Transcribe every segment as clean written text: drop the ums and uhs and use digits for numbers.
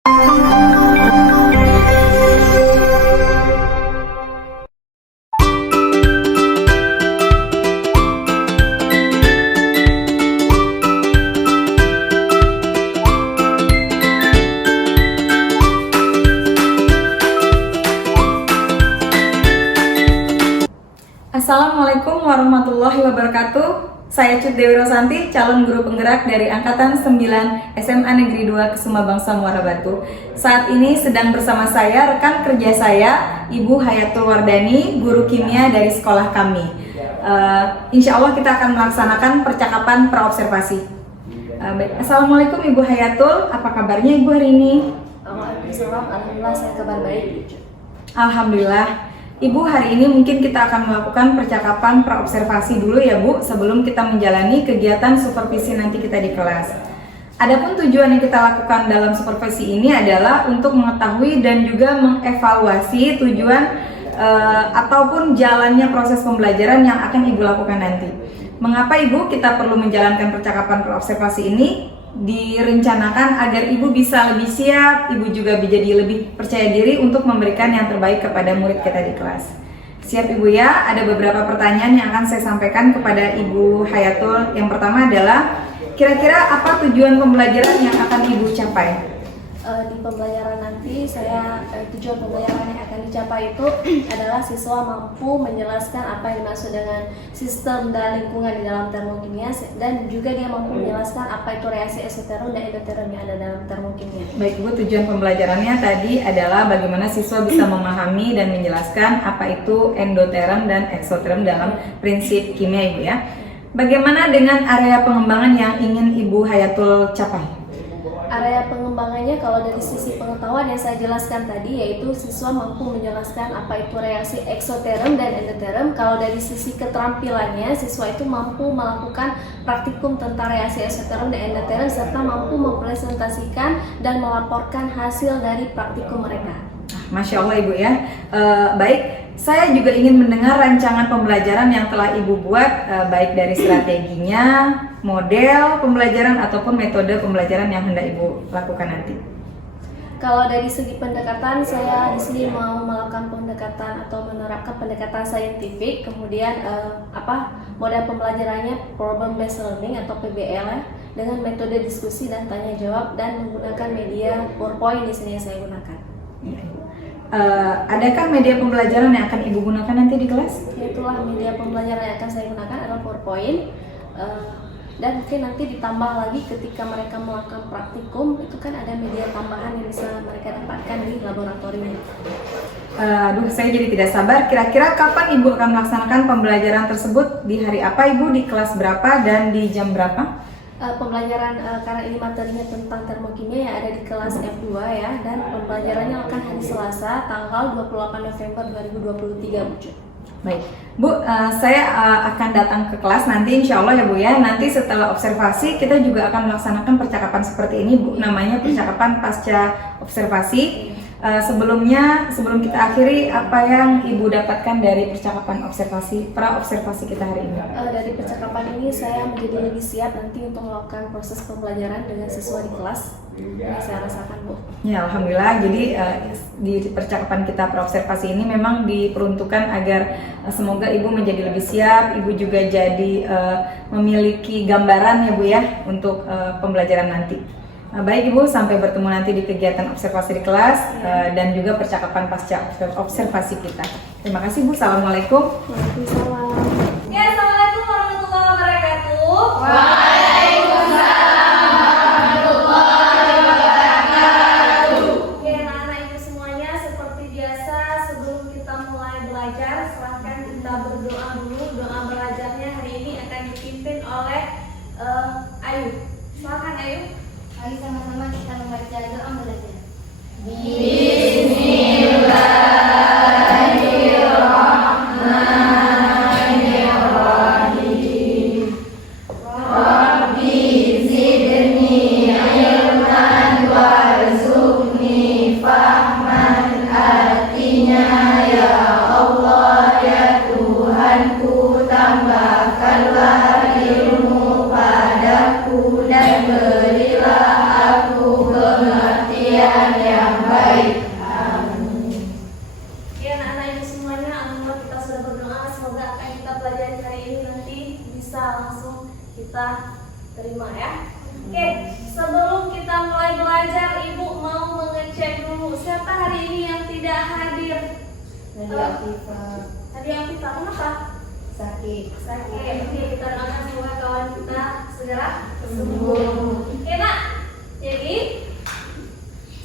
Assalamualaikum warahmatullahi wabarakatuh. Saya Cut Dewi Rosanti, calon guru penggerak dari Angkatan 9 SMA Negeri 2 Kusuma Bangsa Muara Batu. Saat ini sedang bersama saya rekan kerja saya, Ibu Hayatul Wardani, guru kimia dari sekolah kami. Insya Allah kita akan melaksanakan percakapan praobservasi. Assalamualaikum Ibu Hayatul, apa kabarnya Ibu hari ini? Waalaikumsalam, alhamdulillah saya kabar baik. Alhamdulillah. Ibu, hari ini mungkin kita akan melakukan percakapan praobservasi dulu ya Bu, sebelum kita menjalani kegiatan supervisi nanti kita di kelas. Adapun tujuan yang kita lakukan dalam supervisi ini adalah untuk mengetahui dan juga mengevaluasi tujuan ataupun jalannya proses pembelajaran yang akan Ibu lakukan nanti. Mengapa Ibu kita perlu menjalankan percakapan praobservasi ini? Direncanakan agar Ibu bisa lebih siap, Ibu juga menjadi lebih percaya diri untuk memberikan yang terbaik kepada murid kita di kelas. Siap Ibu ya, ada beberapa pertanyaan yang akan saya sampaikan kepada Ibu Hayatul. Yang pertama adalah, kira-kira apa tujuan pembelajaran yang akan Ibu capai? Di pembelajaran nanti tujuan pembelajaran yang akan dicapai itu adalah siswa mampu menjelaskan apa yang dimaksud dengan sistem dan lingkungan di dalam termokimia, dan juga dia mampu menjelaskan apa itu reaksi eksoterum dan endoterum yang ada dalam termokimia. Baik Ibu, tujuan pembelajarannya tadi adalah bagaimana siswa bisa memahami dan menjelaskan apa itu endoterum dan eksoterum dalam prinsip kimia Ibu ya. Bagaimana dengan area pengembangan yang ingin Ibu Hayatul capai? Area pengembangannya kalau dari sisi pengetahuan yang saya jelaskan tadi, yaitu siswa mampu menjelaskan apa itu reaksi eksoterum dan endoterum. Kalau dari sisi keterampilannya, siswa itu mampu melakukan praktikum tentang reaksi eksoterum dan endoterum serta mampu mempresentasikan dan melaporkan hasil dari praktikum mereka. Masya Allah Ibu ya. Baik, saya juga ingin mendengar rancangan pembelajaran yang telah Ibu buat, baik dari strateginya, model pembelajaran ataupun metode pembelajaran yang hendak Ibu lakukan nanti. Kalau dari segi pendekatan, saya di sini mau melakukan pendekatan atau menerapkan pendekatan saintifik. Kemudian model pembelajarannya problem based learning atau PBL ya, dengan metode diskusi dan tanya jawab, dan menggunakan media PowerPoint di sini yang saya gunakan. Adakah media pembelajaran yang akan Ibu gunakan nanti di kelas? Itulah media pembelajaran yang akan saya gunakan adalah PowerPoint, dan mungkin nanti ditambah lagi ketika mereka melakukan praktikum, itu kan ada media tambahan yang bisa mereka dapatkan di laboratorium. Saya jadi tidak sabar. Kira-kira kapan Ibu akan melaksanakan pembelajaran tersebut? Di hari apa Ibu? Di kelas berapa dan di jam berapa? Pembelajaran karena ini materinya tentang termokimia yang ada di kelas F2 ya, dan pembelajarannya akan hari Selasa tanggal 28 November 2023 Bu. Baik Bu, saya akan datang ke kelas nanti insya Allah ya Bu ya. Nanti setelah observasi kita juga akan melaksanakan percakapan seperti ini Bu, namanya percakapan pasca observasi. Sebelum kita akhiri, apa yang Ibu dapatkan dari percakapan praobservasi kita hari ini? Dari percakapan ini saya menjadi lebih siap nanti untuk melakukan proses pembelajaran dengan siswa di kelas. Yang saya rasakan Bu. Ya, Alhamdulillah. Jadi di percakapan kita praobservasi ini memang diperuntukkan agar semoga Ibu menjadi lebih siap, Ibu juga jadi memiliki gambaran ya Bu ya untuk pembelajaran nanti. Baik Ibu, sampai bertemu nanti di kegiatan observasi di kelas dan juga percakapan pasca observasi kita. Terima kasih Bu, Assalamualaikum. Waalaikumsalam. Ya, Assalamualaikum warahmatullahi wabarakatuh. Waalaikumsalam warahmatullahi wabarakatuh. Ya, anak-anak Ibu semuanya, seperti biasa sebelum kita mulai belajar, silahkan kita berdoa dulu. Doa belajarnya hari ini akan dipimpin oleh Ayu. Silakan Ayu. Mari sama-sama kita membaca doa belajar. Bismillahirrahmanirrahim. Rabbi zidni ilman warzuqni fahman, artinya ya Allah ya Tuhanku, tambahkanlah ilmu padaku dan berilah aku pengertian Siapa hari ini yang tidak hadir? Nadia Afifa Tadi Afifah, kenapa? sakit. Sakit. Oke, kita doakan semoga kawan kita segera Sembuh. Oke nak, jadi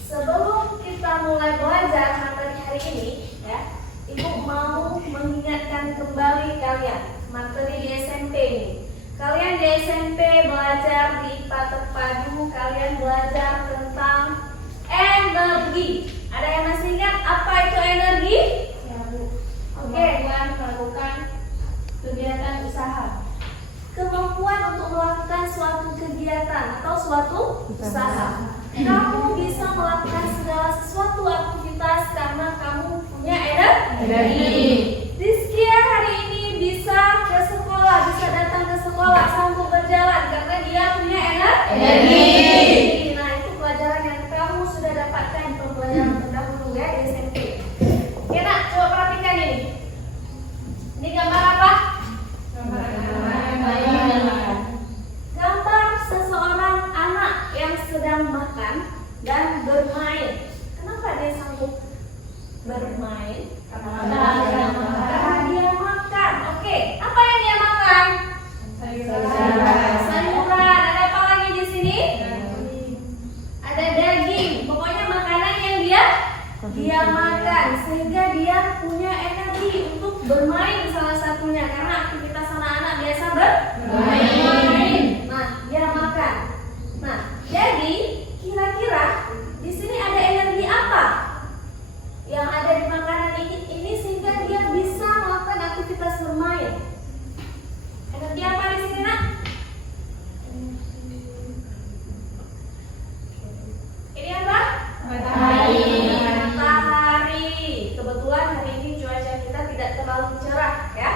sebelum kita mulai belajar materi hari ini, ya, Ibu mau mengingatkan kembali kalian materi di SMP ini. Kalian di SMP belajar di IPA terpadu, kalian belajar tentang energi. Ada yang masih ingat apa itu energi? Ya, Bu. Oke. Kemampuan melakukan kegiatan usaha. Kemampuan untuk melakukan suatu kegiatan atau suatu usaha. Kamu bisa melakukan segala sesuatu aktivitas karena kamu punya energi. Rizkia hari ini bisa ke sekolah, bisa datang ke sekolah, sanggup berjalan karena dia punya energi. Nah, itu pelajaran yang kamu sudah dapatkan di pembelajaran terdahulu ya di SMP. Oke nak, coba perhatikan ini. Ini gambar apa? Gambar seseorang anak yang sedang makan dan bermain. Kenapa dia sanggup bermain? Karena dia makan. Oke, apa yang dia makan? Sayuran. Ada apa lagi di sini? Ada daging. Pokoknya makanan yang dia makan sehingga dia punya energi untuk bermain salah satunya karena aktivitas anak-anak biasa bermain. Nah, dia makan. Nah, jadi kira-kira di sini ada energi apa yang ada di makanan ini sehingga dia bisa melakukan aktivitas bermain? Energi apa di sini nak? Ini apa? Matahari. Kebetulan hari ini cuaca kita tidak terlalu cerah ya.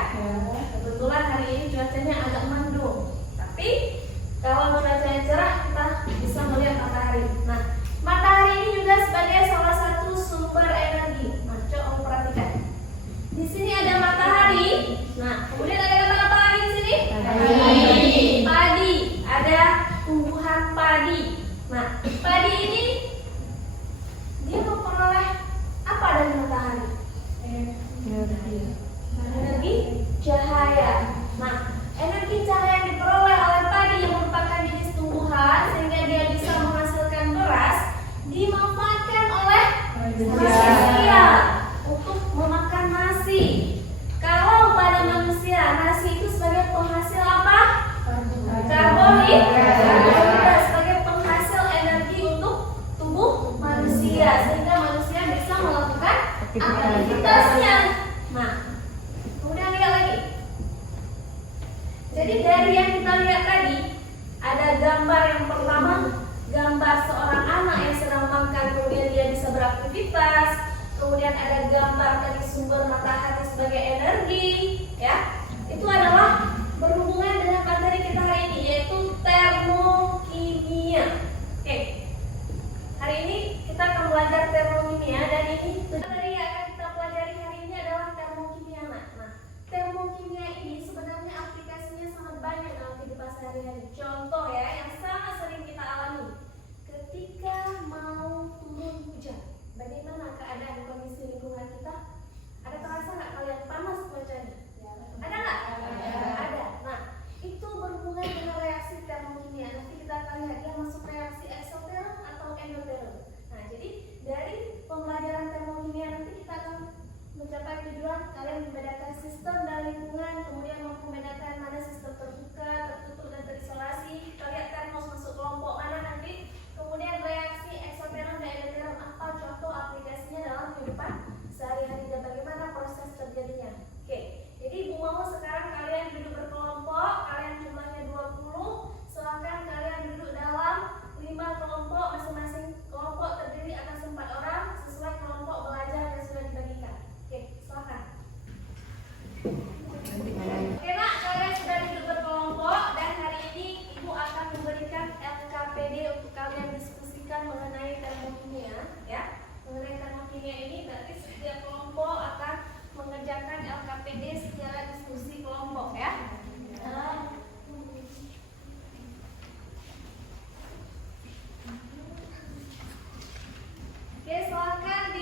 Kebetulan hari ini cuacanya agak mendung. Tapi kalau cuacanya cerah kita bisa melihat matahari. Nah, matahari ini juga sebagai salah satu sumber energi. Nah, coba perhatikan. Di sini ada matahari. Nah, kemudian ada gambar apa lagi di sini? Padi. Ada tumbuhan padi. Nah, padi ini dia memperoleh apa dari matahari? Energi cahaya. Nah, energi cahaya yang diperoleh oleh padi yang merupakan jenis tumbuhan sehingga dia bisa menghasilkan beras dimanfaatkan oleh manusia untuk memakan nasi. Kalau pada manusia nasi itu sebagai penghasil apa? Karbohidrat sebagai penghasil energi untuk tubuh manusia sehingga manusia bisa melakukan aktivitasnya. Nah, kemudian lihat lagi. Jadi dari yang kita lihat tadi ada gambar yang pertama, gambar seorang anak yang sedang makan kemudian dia bisa beraktivitas. Kemudian ada gambar dari sumber matahari sebagai energi, ya. Itu adalah berhubungan dengan materi kita hari ini yaitu termokimia. Oke. Hari ini kita akan belajar termokimia dan ini materi yang akan kita pelajari hari ini adalah termokimia. Nah, termokimia ini sebenarnya aplikasinya sangat banyak dalam kehidupan sehari-hari. Contoh ya yang sangat sering kita alami ketika mau turun hujan. Bagaimana keadaan kondisi lingkungan kita? Ada terasa nggak kalian panas cuacanya? Ada nggak? Ada. Nah, itu berhubungan dengan reaksi termokimia. Nanti kita akan lihat dia masuk reaksi eksoterm atau endoterm. Nah, jadi dari pembelajaran termokimia nanti kita akan mencapai tujuan kalian membedakan sistem dan lingkungan, kemudian mampu membedakan mana sistem terbuka, tertutup dan terisolasi. Kita lihat termos masuk kelompok mana nanti. Kemudian reaksi eksoterm dan endoterm apa contoh aplikasinya dalam kehidupan sehari-hari dan bagaimana proses terjadinya. Oke. Jadi Ibu mau sekarang kalian duduk berkelompok, kalian jumlahnya 20, silahkan kalian duduk dalam 5 kelompok, masing-masing kelompok terdiri atas 4 orang sesuai kelompok belajar yang sudah dibagikan. Oke, silahkan. Oke nak, kalian sudah duduk berkelompok dan hari ini Ibu akan memberikan LKPD untuk kalian diskusikan mengenai termokimia, ya. Mengenai termokimia ini berarti setiap kelompok akan mengerjakan LKPD secara diskusi kelompok ya. Oke, silakan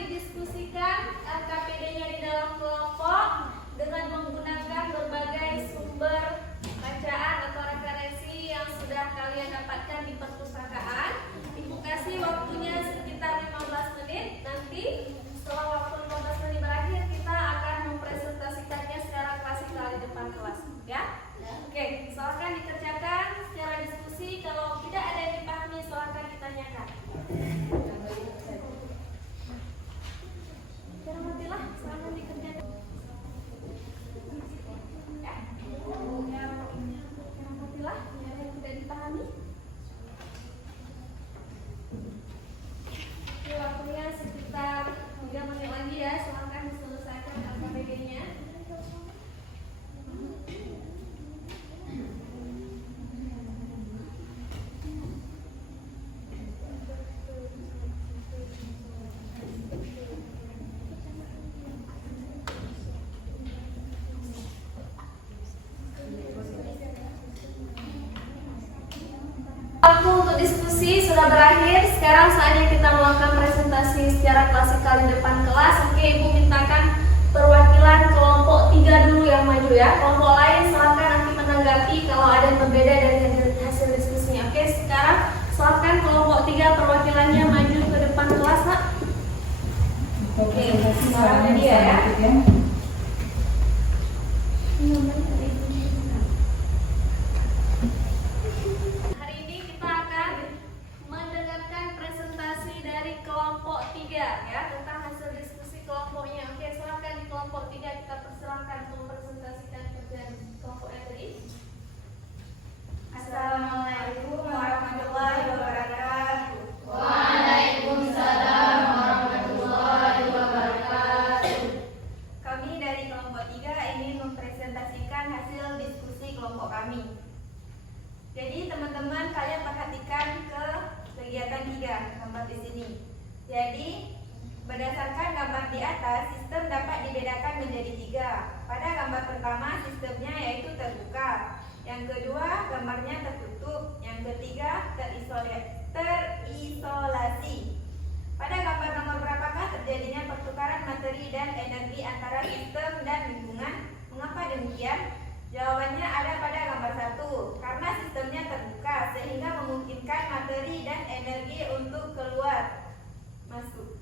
sekarang saatnya kita melakukan presentasi secara klasikal di depan kelas. Oke, Ibu mintakan perwakilan kelompok 3 dulu yang maju ya. Kelompok lain silakan nanti menanggapi kalau ada yang berbeda dari hasil diskusinya. Oke, sekarang silakan kelompok 3 perwakilannya maju ke depan kelas, Nak. Oke, suaranya dia ya. Hari ini kita akan mendengarkan presentasi dari kelompok 3 ya tentang hasil diskusi kelompoknya. Oke, silakan di kelompok 3 kita persilahkan untuk mempresentasikan kerjaan kelompoknya tadi. Assalamualaikum warahmatullahi wabarakatuh. Waalaikumsalam warahmatullahi wabarakatuh. Kami dari kelompok 3 ingin mempresentasikan hasil diskusi kelompok kami. Jadi teman-teman kalian perhatikan ke kegiatan 3 gambar di sini. Jadi berdasarkan gambar di atas, sistem dapat dibedakan menjadi 3. Pada gambar pertama sistemnya yaitu terbuka. Yang kedua gambarnya tertutup. Yang ketiga terisolasi. Pada gambar nomor berapakah terjadinya pertukaran materi dan energi antara sistem dan lingkungan? Mengapa demikian? Jawabannya ada pada gambar 1. Karena sistemnya terbuka sehingga memungkinkan materi dan energi untuk keluar masuk.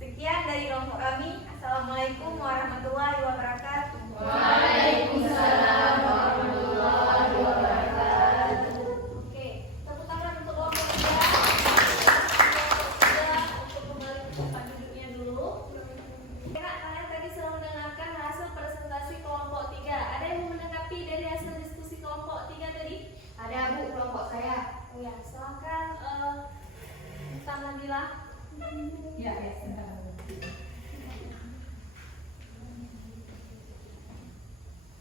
Sekian dari kelompok kami. Assalamualaikum warahmatullahi wabarakatuh. Waalaikumsalam warahmatullahi wabarakatuh. Oke, tepuk tangan untuk kelompok 3. Untuk kembali ke tempat duduknya dulu. Kak, kalian tadi sudah mendengarkan hasil presentasi kelompok 3. Ada yang mau menanggapi dari hasil diskusi kelompok 3 tadi? Ada Bu, kelompok saya. Oh ya, silakan Ustaz Nabila. Ya, sebentar.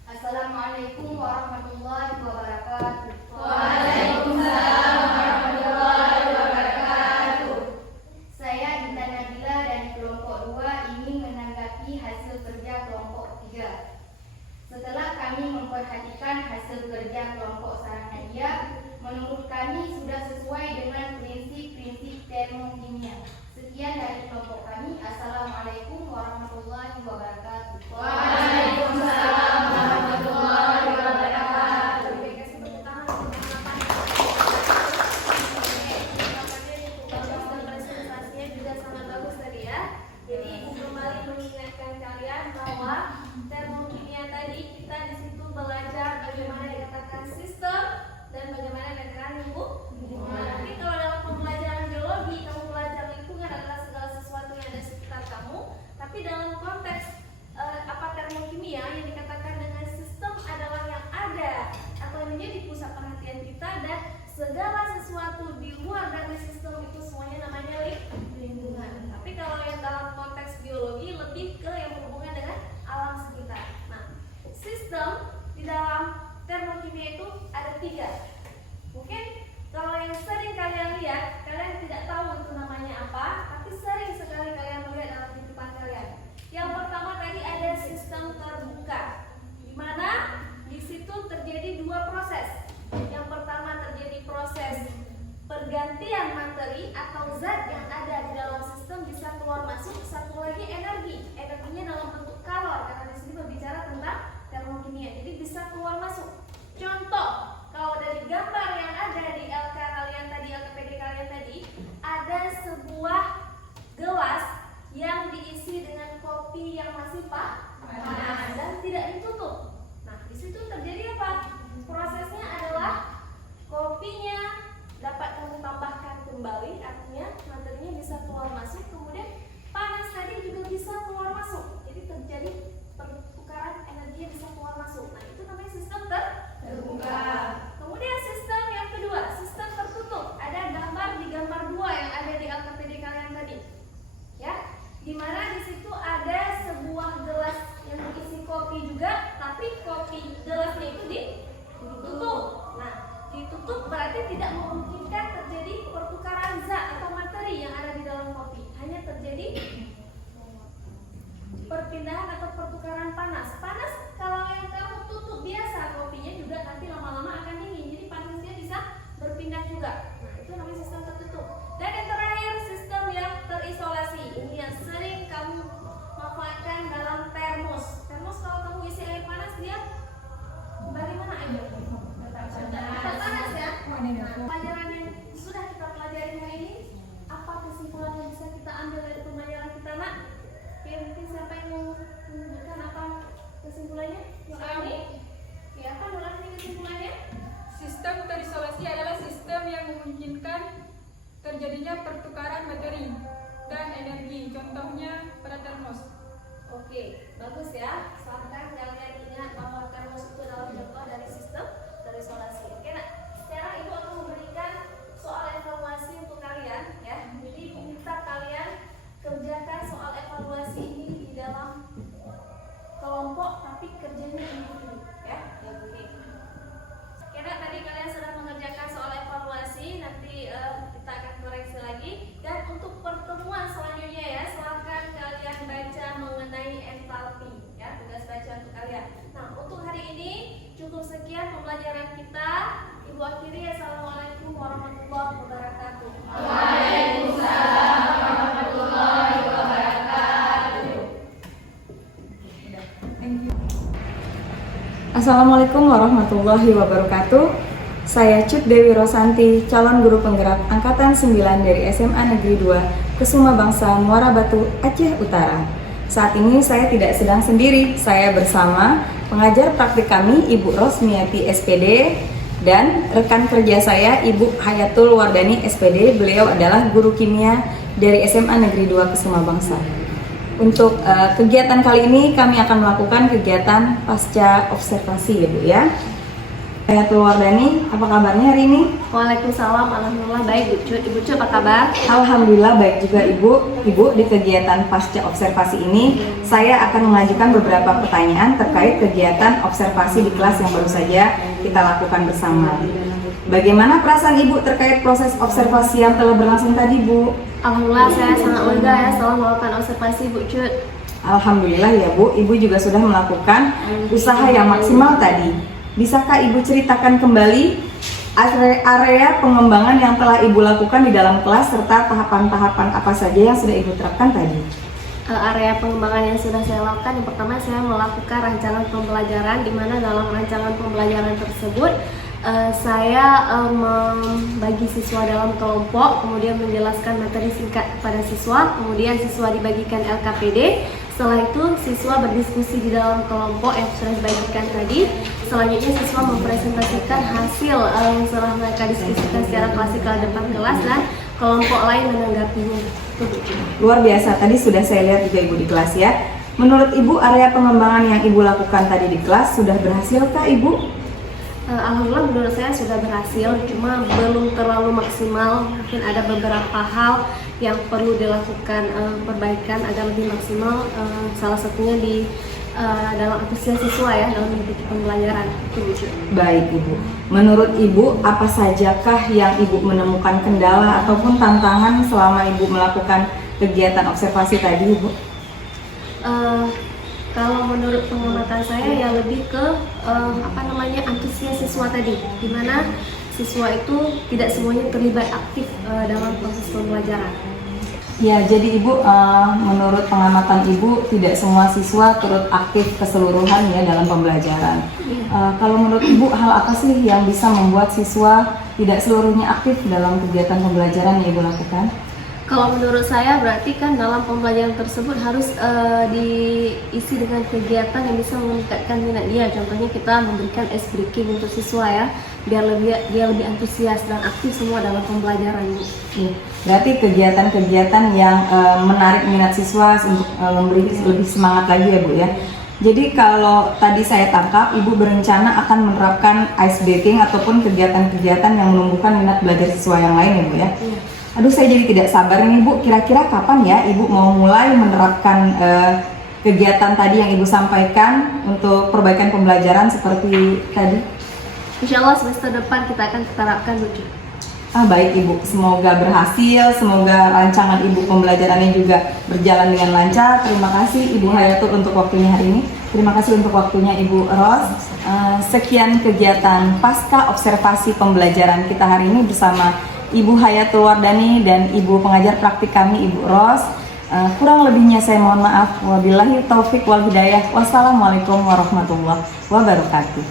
Assalamualaikum warahmatullahi wabarakatuh. Waalaikumsalam warahmatullahi wabarakatuh. Saya Dinda Nabila dari kelompok 2 ingin menanggapi hasil kerja kelompok 3. Setelah kami memperhatikan hasil kerja kelompok Saranadia, menurut kami sudah sesuai dengan prinsip-prinsip termokimia. Sekian dari kelompok kami. Assalamualaikum warahmatullahi wabarakatuh. Waalaikumsalam warahmatullahi wabarakatuh. Oke, kasih tepuk tangan untuk teman-teman. Oke, bagus dan presentasinya juga sangat bagus tadi ya. Jadi Ibu kembali mengingatkan kalian bahwa termokimia tadi kita di situ belajar bagaimana dikatakan sistem dan bagaimana dikatakan lingkungan. Tapi kalau dalam pembelajaran geologi, kamu belajar lingkungan adalah segala sesuatu yang ada sekitar kamu. Tapi dalam konteks termokimia yang dikatakan dengan sistem adalah yang ada atau yang menjadi pusat perhatian kita, dan segala sesuatu di luar dari sistem itu semuanya namanya lingkungan. Tapi kalau yang dalam konteks biologi lebih ke yang berhubungan dengan alam sekitar. Nah, sistem di dalam termokimia itu ada 3. Mungkin kalau yang sering kalian lihat, kalian tidak tahu itu namanya apa, tapi sering sekali kalian melihat dalam kehidupan kalian. Yang pertama tadi ada sistem terbuka, di mana di situ terjadi 2 proses. Yang pertama terjadi proses pergantian materi atau zat yang ada di dalam sistem bisa keluar masuk. Satu lagi energi, energinya dalam bentuk kalor, karena di sini berbicara tentang termokimia. Jadi bisa keluar masuk. Contoh, kalau dari gambar yang ada di LK kalian tadi, LKPD kalian tadi, ada sebuah gelas yang diisi dengan kopi yang masih panas dan tidak ditutup. Nah, di situ terjadi apa? Prosesnya adalah kopinya dapat kamu tambahkan kembali, artinya materinya bisa keluar masuk, kemudian panas tadi juga bisa keluar masuk. Jadi terjadi pertukaran energi yang bisa keluar masuk. Nah, itu namanya sistem terbuka. Kemudian sistem yang kedua, sistem tertutup. Ada gambar di gambar 2 yang ada di LKPD kalian tadi. Ya, di mana di situ ada sebuah gelas yang berisi kopi juga, tapi kopi gelasnya itu ditutup. Nah, ditutup berarti tidak memungkinkan terjadi pertukaran zat atau materi yang ada di dalam kopi. Hanya terjadi perpindahan atau pertukaran panas. Panas kalau yang kamu tutup biasa kopinya juga nanti lama-lama akan dingin. Jadi panasnya bisa berpindah juga. Nah, itu namanya sistem tertutup. Dan yang Oke, bagus ya. Silahkan kalian ingat bahwa akan masuk ke dalam contoh dari sistem terisolasi. Oke, nah sekarang Ibu akan memberikan soal evaluasi untuk kalian ya. Jadi meminta kalian kerjakan soal evaluasi ini di dalam kelompok, tapi kerjanya individu ya. Oke. Karena tadi kalian sudah mengerjakan soal evaluasi, nanti kita akan koreksi lagi. Dan untuk pertemuan selanjutnya ya, silakan kalian baca mengenai entalpi ya, tugas baca untuk kalian. Nah, untuk hari ini cukup sekian pembelajaran kita. Ibu akhiri, assalamualaikum warahmatullahi wabarakatuh. Waalaikumsalam warahmatullahi wabarakatuh. Thank you. Assalamualaikum warahmatullahi wabarakatuh. Saya Cut Dewi Rosanti, calon guru penggerak Angkatan 9 dari SMA Negeri 2, Kusuma Bangsa, Muara Batu, Aceh Utara. Saat ini saya tidak sedang sendiri, saya bersama pengajar praktik kami, Ibu Rosmiati SPD, dan rekan kerja saya, Ibu Hayatul Wardani SPD. Beliau adalah guru kimia dari SMA Negeri 2 Kusuma Bangsa. Untuk kegiatan kali ini kami akan melakukan kegiatan pasca observasi ya Bu ya. Hayatul Wardani, apa kabarnya hari ini? Waalaikumsalam, alhamdulillah baik Bu Cut. Ibu Cut apa kabar? Alhamdulillah baik juga Ibu. Ibu, di kegiatan pasca observasi ini saya akan mengajukan beberapa pertanyaan terkait kegiatan observasi di kelas yang baru saja kita lakukan bersama. Bagaimana perasaan Ibu terkait proses observasi yang telah berlangsung tadi Bu? Alhamdulillah saya sangat lega ya setelah melakukan observasi Bu Cut. Alhamdulillah ya Bu, Ibu juga sudah melakukan usaha yang maksimal tadi. Bisakah Ibu ceritakan kembali area pengembangan yang telah Ibu lakukan di dalam kelas serta tahapan-tahapan apa saja yang sudah Ibu terapkan tadi? Area pengembangan yang sudah saya lakukan, yang pertama saya melakukan rancangan pembelajaran, di mana dalam rancangan pembelajaran tersebut saya membagi siswa dalam kelompok, kemudian menjelaskan materi singkat kepada siswa, kemudian siswa dibagikan LKPD. Setelah itu siswa berdiskusi di dalam kelompok yang sudah dibagikan tadi. Selanjutnya siswa mempresentasikan hasil setelah mereka diskusikan secara klasikal depan kelas, dan kelompok lain menanggapinya. Luar biasa, tadi sudah saya lihat juga Ibu di kelas ya. Menurut Ibu, area pengembangan yang Ibu lakukan tadi di kelas sudah berhasilkah Ibu? Alhamdulillah menurut saya sudah berhasil, cuma belum terlalu maksimal. Mungkin ada beberapa hal yang perlu dilakukan perbaikan agar lebih maksimal. Salah satunya di dalam antusias siswa ya dalam mengikuti pembelajaran. Baik Ibu, menurut Ibu apa sajakah yang Ibu menemukan kendala ataupun tantangan selama Ibu melakukan kegiatan observasi tadi Ibu? Kalau menurut pengamatan saya ya lebih ke antusias siswa tadi, di mana siswa itu tidak semuanya terlibat aktif dalam proses pembelajaran. Ya, jadi Ibu, menurut pengamatan Ibu tidak semua siswa turut aktif keseluruhan ya dalam pembelajaran. Kalau menurut Ibu, hal apa sih yang bisa membuat siswa tidak seluruhnya aktif dalam kegiatan pembelajaran yang Ibu lakukan? Kalau menurut saya berarti kan dalam pembelajaran tersebut harus diisi dengan kegiatan yang bisa meningkatkan minat dia. Contohnya kita memberikan ice breaking untuk siswa ya, biar dia lebih antusias dan aktif semua dalam pembelajaran. Berarti kegiatan-kegiatan yang menarik minat siswa untuk memberi lebih semangat lagi ya Bu ya. Jadi kalau tadi saya tangkap Ibu berencana akan menerapkan ice breaking ataupun kegiatan-kegiatan yang menumbuhkan minat belajar siswa yang lain ya Bu ya. Aduh, saya jadi tidak sabar nih Bu, kira-kira kapan ya Ibu mau mulai menerapkan kegiatan tadi yang Ibu sampaikan untuk perbaikan pembelajaran seperti tadi? Insya Allah semester depan kita akan terapkan Bu. Baik Ibu, semoga berhasil, semoga rancangan Ibu pembelajarannya juga berjalan dengan lancar. Terima kasih Ibu Hayatul untuk waktunya hari ini. Terima kasih untuk waktunya Ibu Ros. Sekian kegiatan pasca observasi pembelajaran kita hari ini bersama Ibu Hayatul Wardani dan Ibu pengajar praktik kami Ibu Ros. Kurang lebihnya saya mohon maaf. Wabillahi taufik wal hidayah. Wassalamualaikum warahmatullahi wabarakatuh.